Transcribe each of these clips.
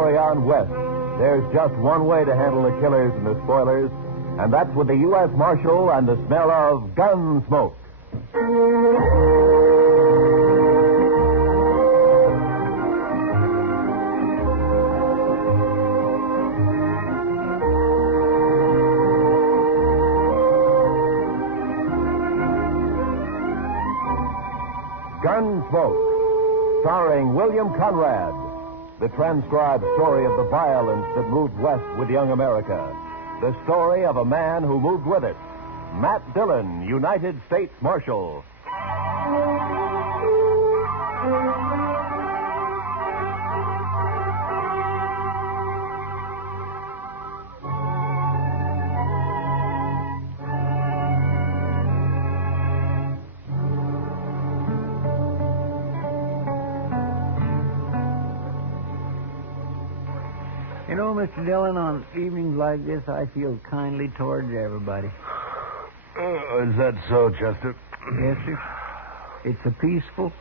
story on West, there's just one way to handle the killers and the spoilers, and that's with the U.S. Marshal and the smell of gun smoke. Gunsmoke, starring William Conrad, the transcribed story of the violence that moved west with young America, the story of a man who moved with it, Matt Dillon, United States Marshal. You know, Mr. Dillon, on evenings like this, I feel kindly towards everybody. Is that so, Chester? Yes, sir. It's a peaceful.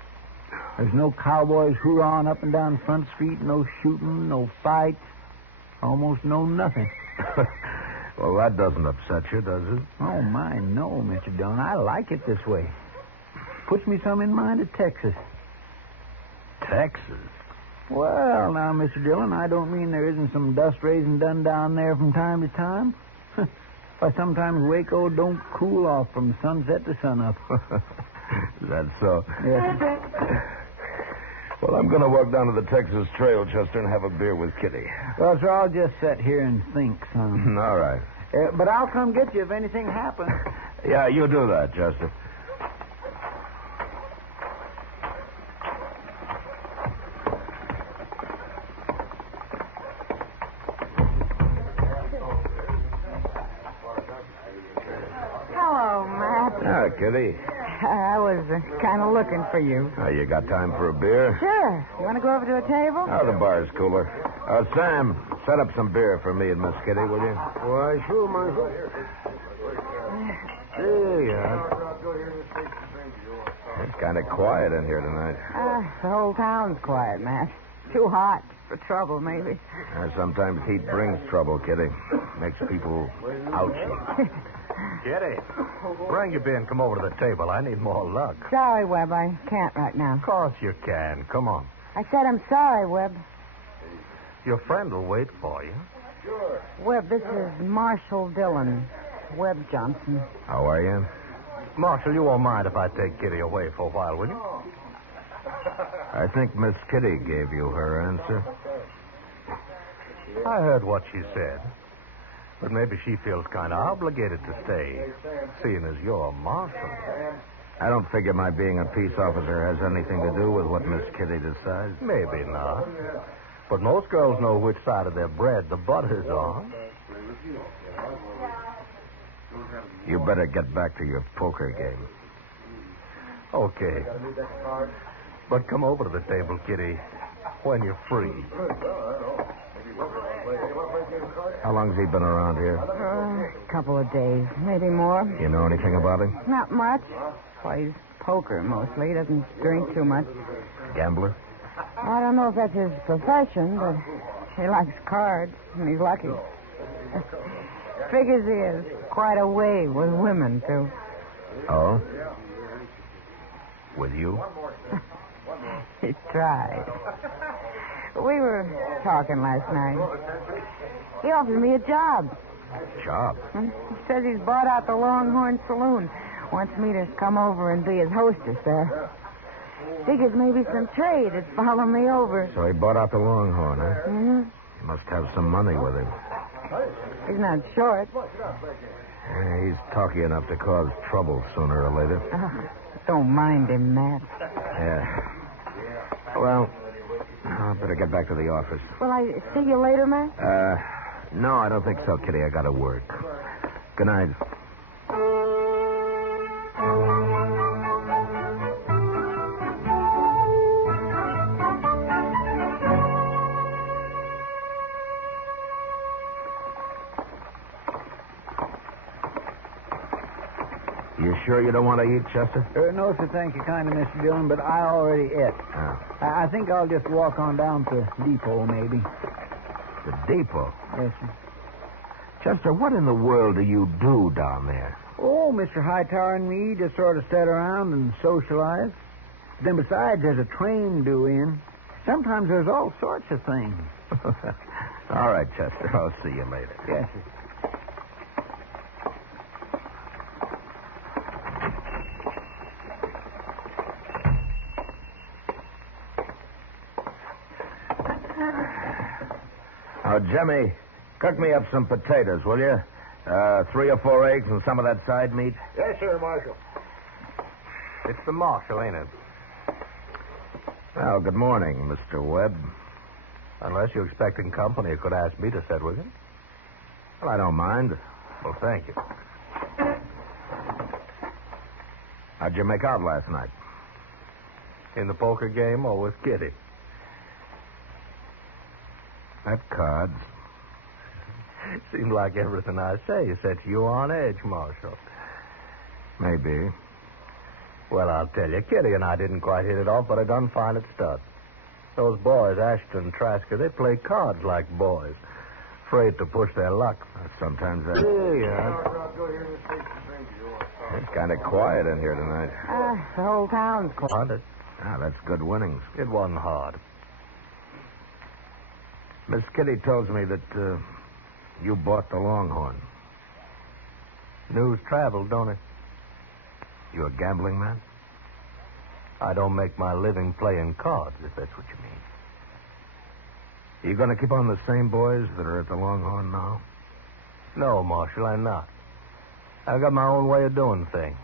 There's no cowboys hoorahing up and down Front Street, no shooting, no fights, almost no nothing. Well, that doesn't upset you, does it? Oh, my, no, Mr. Dillon. I like it this way. Puts me some in mind of Texas. Texas? Well, now, Mr. Dillon, I don't mean there isn't some dust raising done down there from time to time. Why, sometimes Waco don't cool off from sunset to sunup. Is that so? Yes. Well, I'm going to walk down to the Texas Trail, Chester, and have a beer with Kitty. Well, sir, I'll just sit here and think some. All right. But I'll come get you if anything happens. Yeah, you do that, Chester. Hello, Matt. Ah, Kitty. I was kind of looking for you. You got time for a beer? Sure. You want to go over to a table? Oh, the bar's cooler. Sam, set up some beer for me and Miss Kitty, will you? Why, sure, Marshal. There you are. It's kind of quiet in here tonight. The whole town's quiet, Matt. Too hot for trouble, maybe. Sometimes heat brings trouble, Kitty. Makes people ouchy. Kitty, bring your beer and come over to the table. I need more luck. Sorry, Webb. I can't right now. Of course you can. Come on. I said I'm sorry, Webb. Your friend will wait for you. Webb, this is Marshal Dillon. Webb Johnson. How are you? Marshal, you won't mind if I take Kitty away for a while, will you? I think Miss Kitty gave you her answer. I heard what she said. But maybe she feels kind of obligated to stay, seeing as you're a marshal. I don't figure my being a peace officer has anything to do with what Miss Kitty decides. Maybe not. But most girls know which side of their bread the butter's on. You better get back to your poker game. Okay. But come over to the table, Kitty, when you're free. How long's he been around here? A couple of days, maybe more. You know anything about him? Not much. Plays poker mostly. Doesn't drink too much. Gambler? I don't know if that's his profession, but he likes cards, and he's lucky. Figures he has quite a way with women, too. Oh? With you? He tried. We were talking last night. He offered me a job. Job? He says he's bought out the Longhorn Saloon. Wants me to come over and be his hostess there. Figures maybe some trade would follow me over. So he bought out the Longhorn, huh? Mm-hmm. He must have some money with him. He's not short. Yeah, he's talky enough to cause trouble sooner or later. Don't mind him, Matt. Yeah. Well, I better get back to the office. Will I see you later, Matt? No, I don't think so, Kitty. I gotta work. Good night. You sure you don't want to eat, Chester? No, sir, thank you kindly, Mr. Dillon, but I already ate. Oh. I think I'll just walk on down to Depot, maybe. The depot? Yes, sir. Chester, what in the world do you do down there? Oh, Mr. Hightower and me just sort of sit around and socialize. Then besides, there's a train due in. Sometimes there's all sorts of things. All right, Chester. I'll see you later. Yes, sir. Now, Jimmy, cook me up some potatoes, will you? 3 or 4 eggs and some of that side meat. Yes, sir, Marshal. It's the marshal, ain't it? Well, good morning, Mr. Webb. Unless you're expecting company, you could ask me to sit with you. Well, I don't mind. Well, thank you. How'd you make out last night? In the poker game or with Kitty? At cards. Seems like everything I say sets you on edge, Marshal. Maybe. Well, I'll tell you, Kitty and I didn't quite hit it off, but I done fine at stud. Those boys, Ashton and Trasker, they play cards like boys. Afraid to push their luck. Sometimes that... Yeah. It's kind of quiet in here tonight. The whole town's quiet. Haunted. Ah, that's good winnings. It wasn't hard. Miss Kitty tells me that you bought the Longhorn. News traveled, don't it? You a gambling man? I don't make my living playing cards, if that's what you mean. You going to keep on the same boys that are at the Longhorn now? No, Marshal, I'm not. I've got my own way of doing things.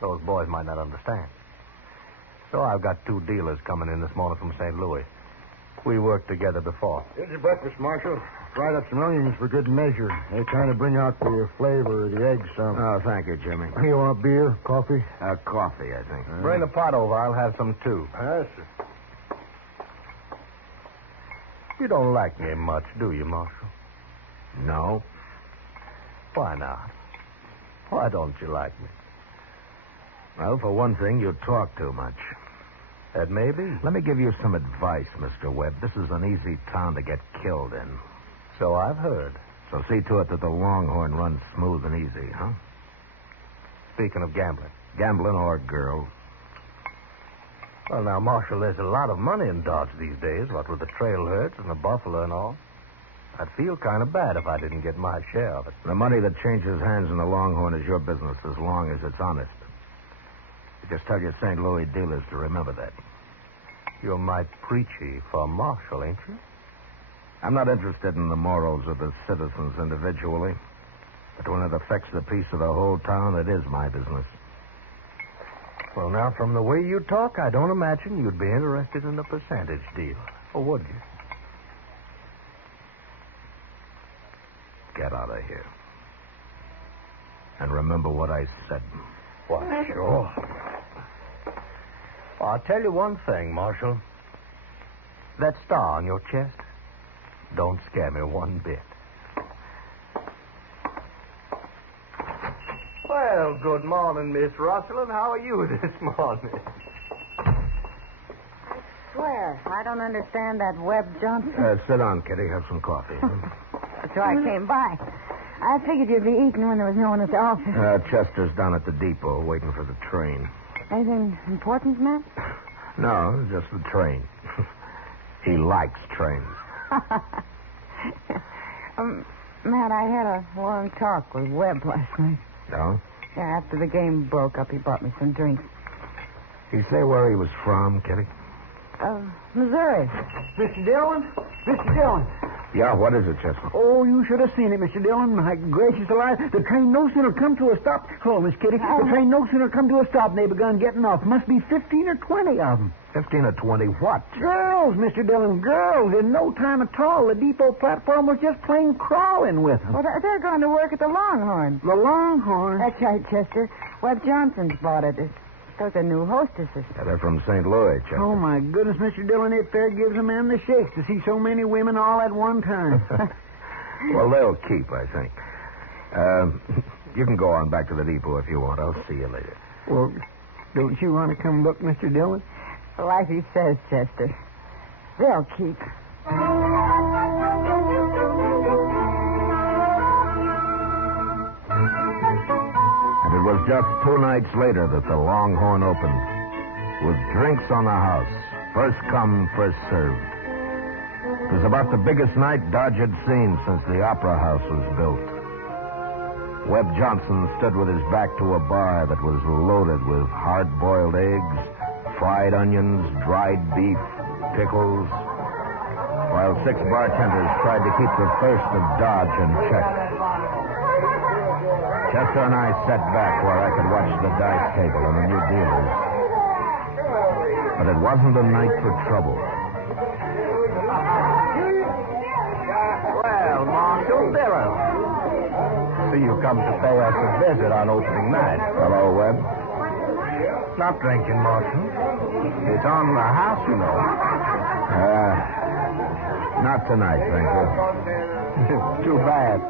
Those boys might not understand. So I've got 2 dealers coming in this morning from St. Louis. We worked together before. Here's your breakfast, Marshal. Fried up some onions for good measure. They kind of bring out the flavor of the eggs some. Oh, thank you, Jimmy. You want beer, coffee? Coffee, I think. Bring the pot over. I'll have some, too. Yes, sir. You don't like me much, do you, Marshal? No. Why not? Why don't you like me? Well, for one thing, you talk too much. That may be. Let me give you some advice, Mr. Webb. This is an easy town to get killed in. So I've heard. So see to it that the Longhorn runs smooth and easy, huh? Speaking of gambling. Gambling or girls. Well, now, Marshal, there's a lot of money in Dodge these days, what with the trail herds and the buffalo and all. I'd feel kind of bad if I didn't get my share of it. The money that changes hands in the Longhorn is your business as long as it's honest. You just tell your St. Louis dealers to remember that. You're mighty preachy for a marshal, ain't you? I'm not interested in the morals of the citizens individually. But when it affects the peace of the whole town, it is my business. Well, now, from the way you talk, I don't imagine you'd be interested in a percentage deal. Or would you? Get out of here. And remember what I said. Why, sure. Well, I'll tell you one thing, Marshal. That star on your chest don't scare me one bit. Well, good morning, Miss Russell, and how are you this morning? I swear, I don't understand that Webb Johnson. Sit down, Kitty. Have some coffee. That's why I came by. I figured you'd be eating when there was no one at the office. Chester's down at the depot waiting for the train. Anything important, Matt? No, just the train. He likes trains. Matt, I had a long talk with Webb last night. No? Yeah, after the game broke up, he bought me some drinks. Did he say where he was from, Kitty? Missouri. Mr. Dillon? Mr. Dillon. Yeah, what is it, Chester? Oh, you should have seen it, Mr. Dillon. My gracious alive. The train no sooner come to a stop. Hello, Miss Kitty. The train no sooner come to a stop and they begun getting off. Must be 15 or 20 of them. 15 or 20 what? Girls, Mr. Dillon, girls. In no time at all. The depot platform was just plain crawling with them. Well, they're going to work at the Longhorn. The Longhorn? That's right, Chester. Webb Johnson's bought it. Those are new hostesses. Yeah, they're from St. Louis, Chester. Oh, my goodness, Mr. Dillon, it fair gives a man the shakes to see so many women all at one time. Well, they'll keep, I think. You can go on back to the depot if you want. I'll see you later. Well, don't you want to come look, Mr. Dillon? Like he says, Chester. They'll keep. And it was just 2 nights later that the Longhorn opened, with drinks on the house. First come, first served. It was about the biggest night Dodge had seen since the Opera House was built. Webb Johnson stood with his back to a bar that was loaded with hard-boiled eggs, fried onions, dried beef, pickles, while 6 bartenders tried to keep the thirst of Dodge in check. Chester and I sat back where I could watch the dice table and the new dealers. But it wasn't a night for trouble. Well, Marshal Dillon. See you come to pay us a visit on opening night. Hello, Webb. Not drinking, Marshal. It's on the house, you know. Not tonight, thank you. Too bad.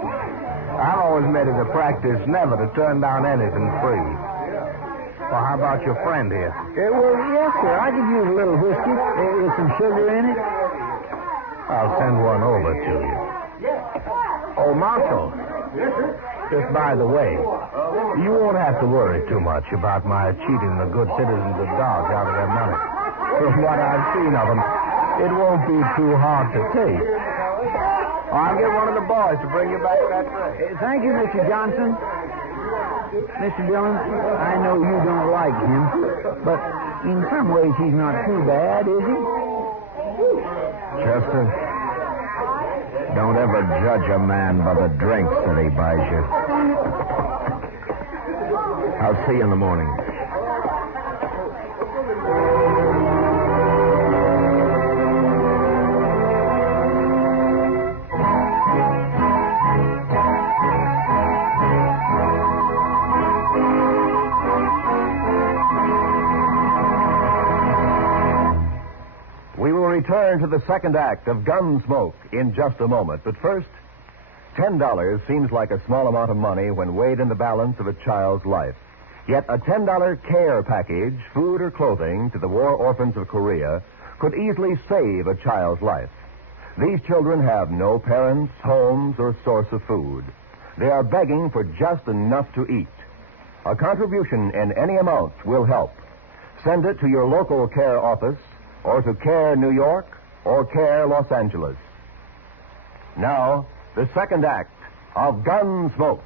I've always made it a practice never to turn down anything free. Well, how about your friend here? Well, yes, sir. I could use a little whiskey with some sugar in it. I'll send one over to you. Oh, Marshal. Just by the way, you won't have to worry too much about my cheating the good citizens of Dodge out of their money. From what I've seen of them, it won't be too hard to take. I'll get one of the boys to bring you back that tray. Thank you, Mr. Johnson. Mr. Dillon, I know you don't like him, but in some ways he's not too bad, is he? Chester, don't ever judge a man by the drinks that he buys you. I'll see you in the morning. Return to the second act of Gunsmoke in just a moment. But first, $10 seems like a small amount of money when weighed in the balance of a child's life. Yet a $10 care package, food or clothing, to the war orphans of Korea could easily save a child's life. These children have no parents, homes, or source of food. They are begging for just enough to eat. A contribution in any amount will help. Send it to your local care office, or to CARE New York, or CARE Los Angeles. Now, the second act of Gunsmoke.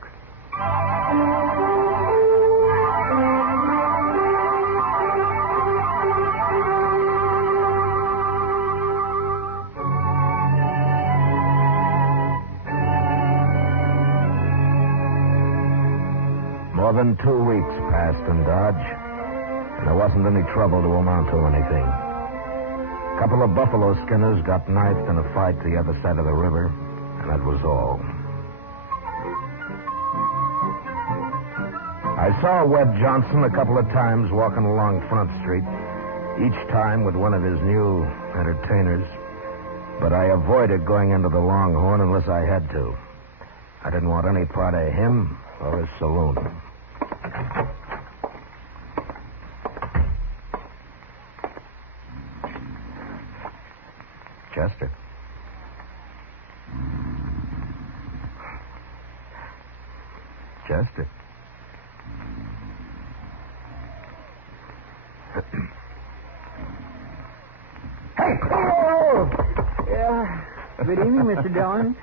More than 2 weeks passed in Dodge, and there wasn't any trouble to amount to anything. A couple of buffalo skinners got knifed in a fight the other side of the river, and that was all. I saw Webb Johnson a couple of times walking along Front Street, each time with one of his new entertainers, but I avoided going into the Longhorn unless I had to. I didn't want any part of him or his saloon. Chester. Chester. Hey! Oh! Yeah. Good evening, Mr. Dillon.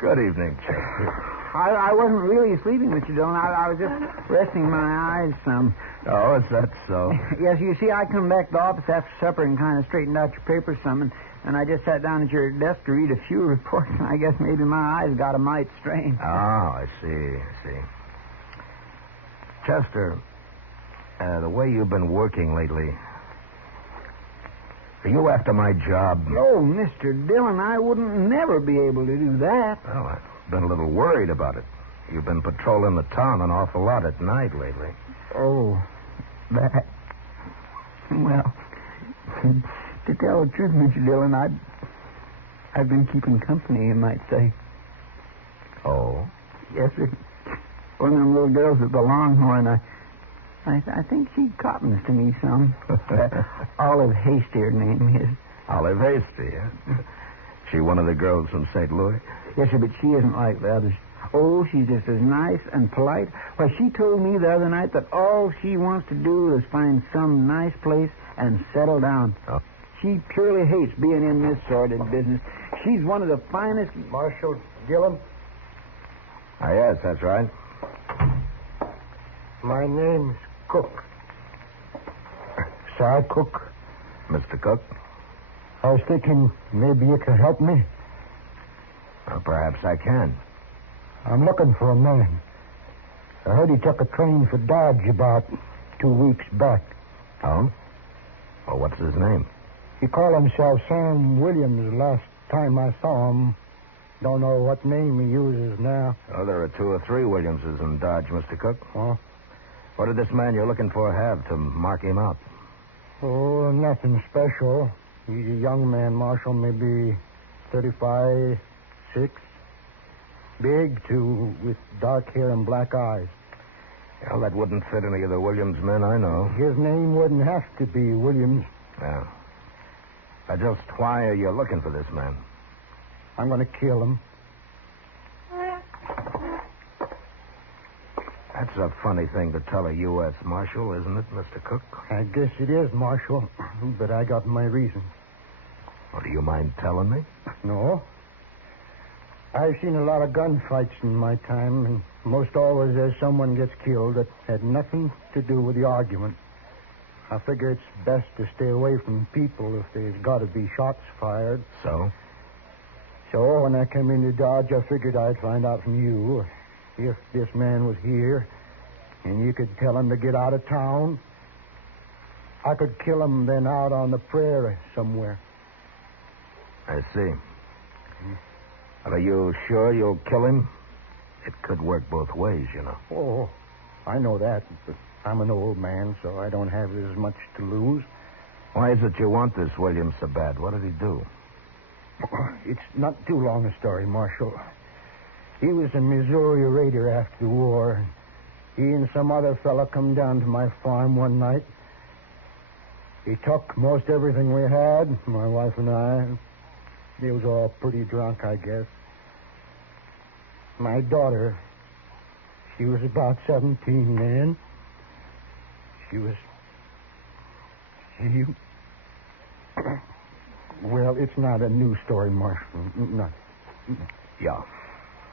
Good evening, Chester. I wasn't really sleeping, Mr. Dillon. I was just resting my eyes some. Oh, is that so? Yes, you see, I come back to the office after supper and kind of straightened out your papers some, and I just sat down at your desk to read a few reports, and I guess maybe my eyes got a mite strained. Oh, I see. Chester, the way you've been working lately, are you after my job? Oh, Mr. Dillon, I wouldn't never be able to do that. Well, I've been a little worried about it. You've been patrolling the town an awful lot at night lately. Oh, that. Well, to tell the truth, Mr. Dillon, I've been keeping company, you might say. Oh? Yes, sir. One of them little girls at the Longhorn. I think she cottons to me some. Olive Hasty, her name is. Olive Hasty, huh? She one of the girls from St. Louis? Yes, sir, but she isn't like the others. Oh, she's just as nice and polite. Why, she told me the other night that all she wants to do is find some nice place and settle down. Oh. She purely hates being in this sordid business. She's one of the finest... Marshal Gillum? Yes, that's right. My name's Cook. Sir Cook. Mr. Cook? I was thinking maybe you could help me. Well, perhaps I can. I'm looking for a man. I heard he took a train for Dodge about 2 weeks back. Oh? Well, what's his name? He called himself Sam Williams last time I saw him. Don't know what name he uses now. Oh, there are 2 or 3 Williamses in Dodge, Mr. Cook. Oh? What did this man you're looking for have to mark him out? Oh, nothing special. He's a young man, Marshal, maybe 35, 6. Big, too, with dark hair and black eyes. Well, that wouldn't fit any of the Williams men I know. His name wouldn't have to be Williams. Yeah. Just why are you looking for this man? I'm going to kill him. That's a funny thing to tell a U.S. Marshal, isn't it, Mr. Cook? I guess it is, Marshal, but I got my reasons. Well, do you mind telling me? No. I've seen a lot of gunfights in my time, and most always there's someone gets killed that had nothing to do with the argument. I figure it's best to stay away from people if there's got to be shots fired. So? So when I came into Dodge, I figured I'd find out from you if this man was here, and you could tell him to get out of town. I could kill him then out on the prairie somewhere. I see. Are you sure you'll kill him? It could work both ways, you know. Oh, I know that, but I'm an old man, so I don't have as much to lose. Why is it you want this Williams so bad? What did he do? It's not too long a story, Marshal. He was a Missouri raider after the war. He and some other fella come down to my farm one night. He took most everything we had, my wife and I. They was all pretty drunk, I guess. My daughter, she was about 17 then. Well, it's not a new story, Marshal. Not. Yeah.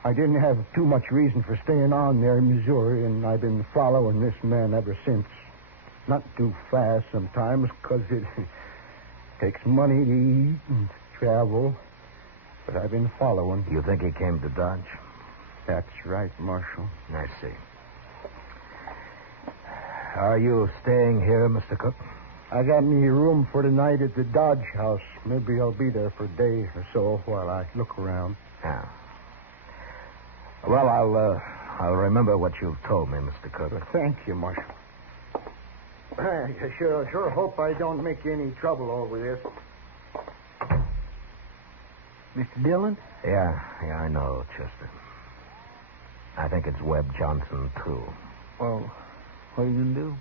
I didn't have too much reason for staying on there in Missouri, and I've been following this man ever since. Not too fast sometimes, because it takes money to eat and travel. But I've been following. You think he came to Dodge? That's right, Marshal. I see. Are you staying here, Mr. Cook? I got me room for tonight at the Dodge house. Maybe I'll be there for a day or so while I look around. Yeah. Well, I'll remember what you've told me, Mr. Cook. Well, thank you, Marshal. I sure hope I don't make you any trouble over this. Mr. Dillon? Yeah, I know, Chester. I think it's Webb Johnson, too. Well, what are you going to do?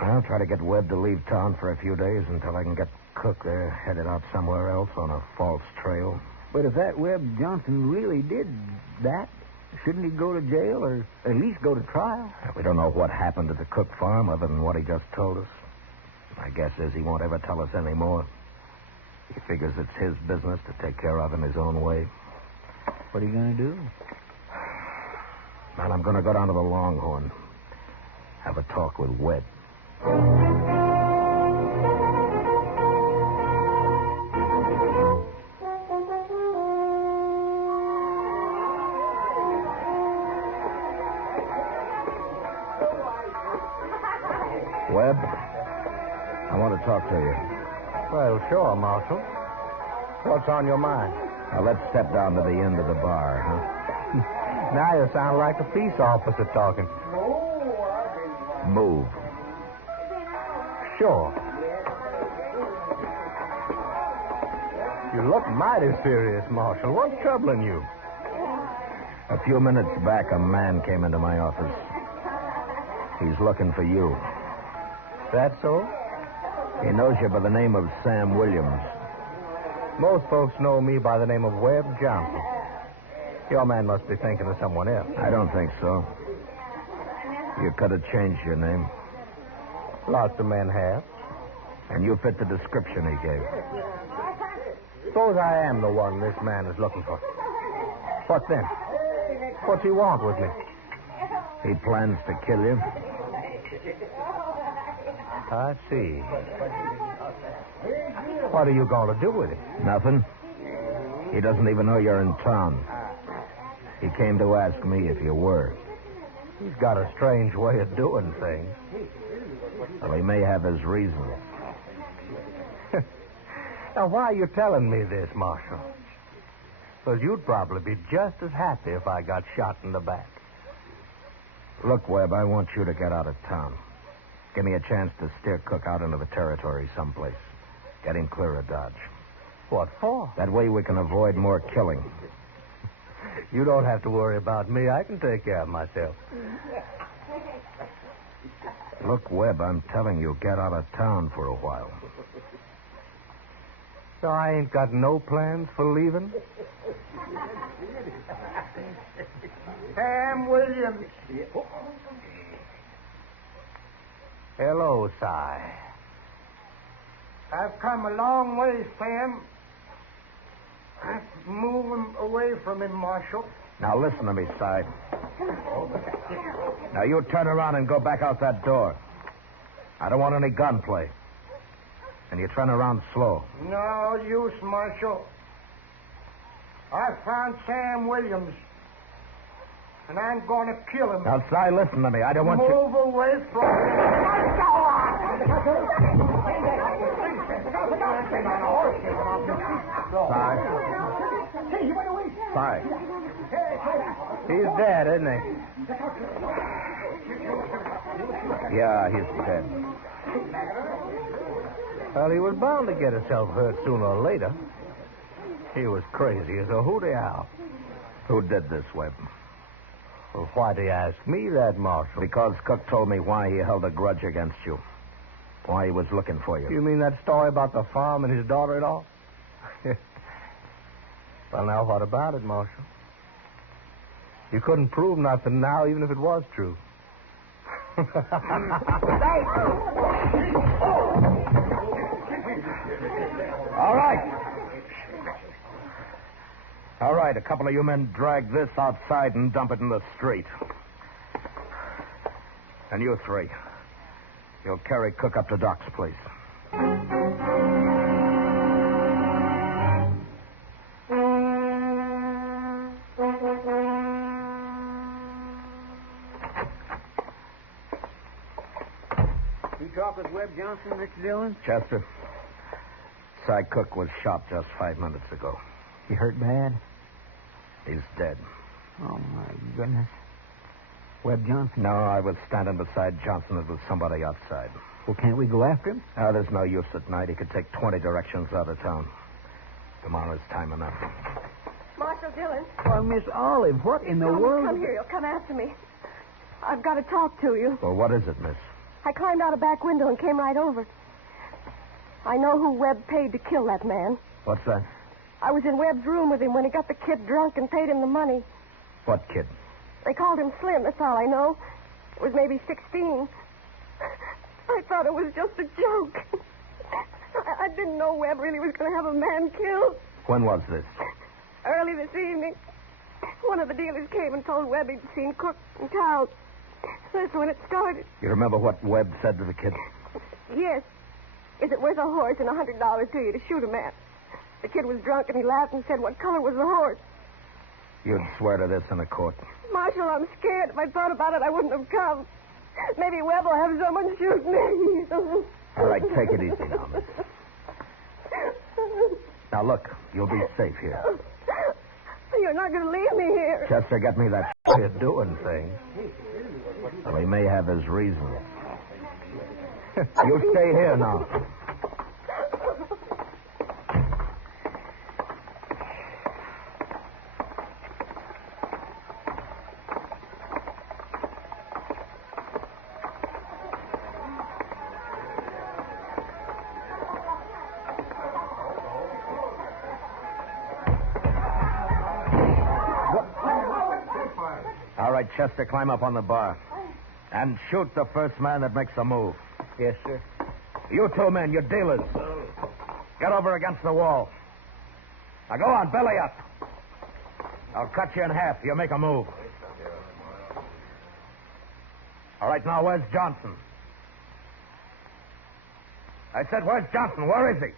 I'll try to get Webb to leave town for a few days until I can get Cook there headed out somewhere else on a false trail. But if that Webb Johnson really did that, shouldn't he go to jail or at least go to trial? We don't know what happened at the Cook farm other than what he just told us. My guess is he won't ever tell us any more. He figures it's his business to take care of in his own way. What are you going to do? Well, I'm going to go down to the Longhorn. Have a talk with Webb. Webb, I want to talk to you. Well, sure, Marshal. What's on your mind? Now, let's step down to the end of the bar, huh? Now you sound like a peace officer talking. Move. Sure. You look mighty serious, Marshal. What's troubling you? A few minutes back, a man came into my office. He's looking for you. That so? He knows you by the name of Sam Williams. Most folks know me by the name of Webb Johnson. Your man must be thinking of someone else. I don't think so. You could have changed your name. Lots of men have. And you fit the description he gave. Suppose I am the one this man is looking for. What then? What's he want with me? He plans to kill you. I see. What are you going to do with him? Nothing. He doesn't even know you're in town. He came to ask me if you were. He's got a strange way of doing things. Well, he may have his reasons. Now, why are you telling me this, Marshal? Because you'd probably be just as happy if I got shot in the back. Look, Webb, I want you to get out of town. Give me a chance to steer Cook out into the territory someplace. Get him clear of Dodge. What for? That way we can avoid more killing. You don't have to worry about me. I can take care of myself. Look, Webb, I'm telling you, get out of town for a while. So I ain't got no plans for leaving? Sam Williams. Hello, Si. I've come a long way, Sam. I'm moving away from him, Marshal. Now listen to me, Si. Now you turn around and go back out that door. I don't want any gunplay. And you turn around slow. No use, Marshal. I found Sam Williams. And I'm going to kill him. Now, Si, listen to me. I don't want you... Move away from Si. He's dead, isn't he? Yeah, he's dead. Well, he was bound to get himself hurt sooner or later. He was crazy as a hooty owl. Who did this, Webb? Well, why'd he ask me that, Marshal? Because Cook told me why he held a grudge against you. Why he was looking for you. You mean that story about the farm and his daughter-in-law? Well, now, what about it, Marshal? You couldn't prove nothing now, even if it was true. All right. All right, a couple of you men drag this outside and dump it in the street. And you three, you'll carry Cook up to Doc's place. You talk with Webb Johnson, Mr. Dillon? Chester, Cy Cook was shot just 5 minutes ago. He hurt bad? He's dead. Oh, my goodness. Webb Johnson? No, I was standing beside Johnson. It was somebody outside. Well, can't we go after him? Oh, there's no use at night. He could take 20 directions out of town. Tomorrow's time enough. Marshal Dillon. Why, Miss Olive, what in the world? Come here. You'll come after me. I've got to talk to you. Well, what is it, miss? I climbed out a back window and came right over. I know who Webb paid to kill that man. What's that? I was in Webb's room with him when he got the kid drunk and paid him the money. What kid? They called him Slim, that's all I know. It was maybe 16. I thought it was just a joke. I didn't know Webb really was going to have a man killed. When was this? Early this evening, one of the dealers came and told Webb he'd seen Cook in town. That's when it started. You remember what Webb said to the kid? Yes. Is it worth a horse and $100 to you to shoot a man? The kid was drunk and he laughed and said, what color was the horse? You'd swear to this in a court. Marshal, I'm scared. If I'd thought about it, I wouldn't have come. Maybe Webb will have someone shoot me. All right, take it easy now, miss. Now, look, you'll be safe here. You're not going to leave me here. Chester, get me that You're doing things. Well, he may have his reasons. You stay here now. right, Chester, climb up on the bar. And shoot the first man that makes a move. Yes, sir. You two men, you dealers. Get over against the wall. Now go on, belly up. I'll cut you in half if you make a move. All right, now where's Johnson? I said, where's Johnson? Where is he?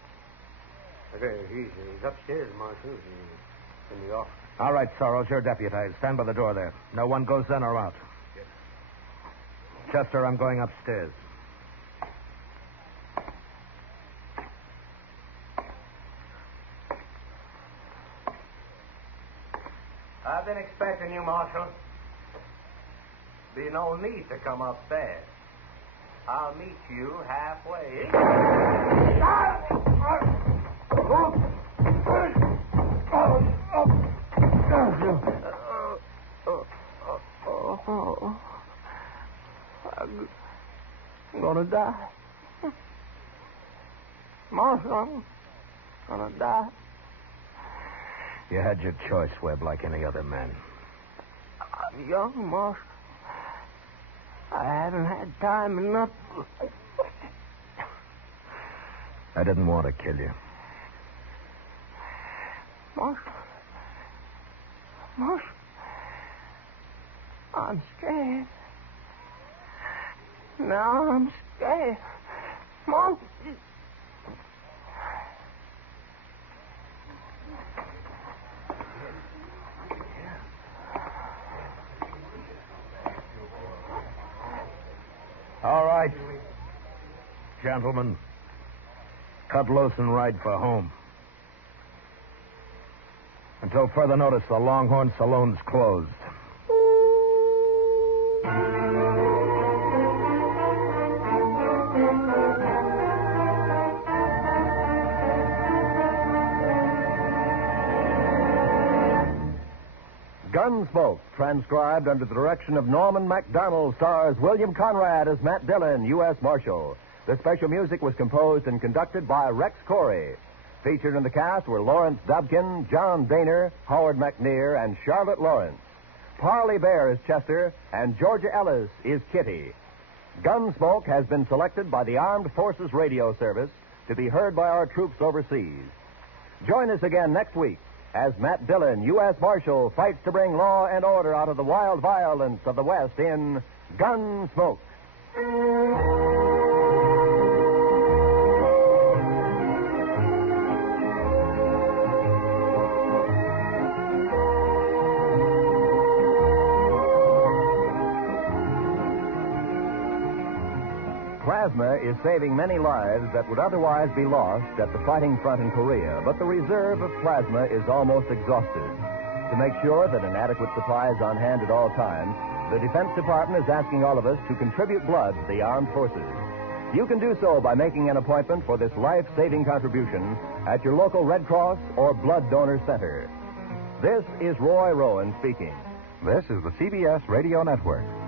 He's upstairs, Marshal. He's in the office. All right, Sorrells, you're deputized. Stand by the door there. No one goes in or out. Yes. Chester, I'm going upstairs. I've been expecting you, Marshal. Be no need to come upstairs. I'll meet you halfway. I'm gonna die. Marshal, I'm gonna die. You had your choice, Webb, like any other man. I'm young, Marshal. I haven't had time enough. I didn't want to kill you. Marshal. I'm scared. Now I'm scared. Marshal. All right. Gentlemen, cut loose and ride for home. Until further notice, the Longhorn Saloon's closed. Gunsmoke, transcribed under the direction of Norman MacDonald, stars William Conrad as Matt Dillon, U.S. Marshal. The special music was composed and conducted by Rex Corey. Featured in the cast were Lawrence Dobkin, John Daner, Howard McNear, and Charlotte Lawrence. Parley Bear is Chester, and Georgia Ellis is Kitty. Gunsmoke has been selected by the Armed Forces Radio Service to be heard by our troops overseas. Join us again next week as Matt Dillon, U.S. Marshal, fights to bring law and order out of the wild violence of the West in Gunsmoke. Plasma is saving many lives that would otherwise be lost at the fighting front in Korea, but the reserve of plasma is almost exhausted. To make sure that an adequate supply is on hand at all times, the Defense Department is asking all of us to contribute blood to the armed forces. You can do so by making an appointment for this life-saving contribution at your local Red Cross or Blood Donor Center. This is Roy Rowan speaking. This is the CBS Radio Network.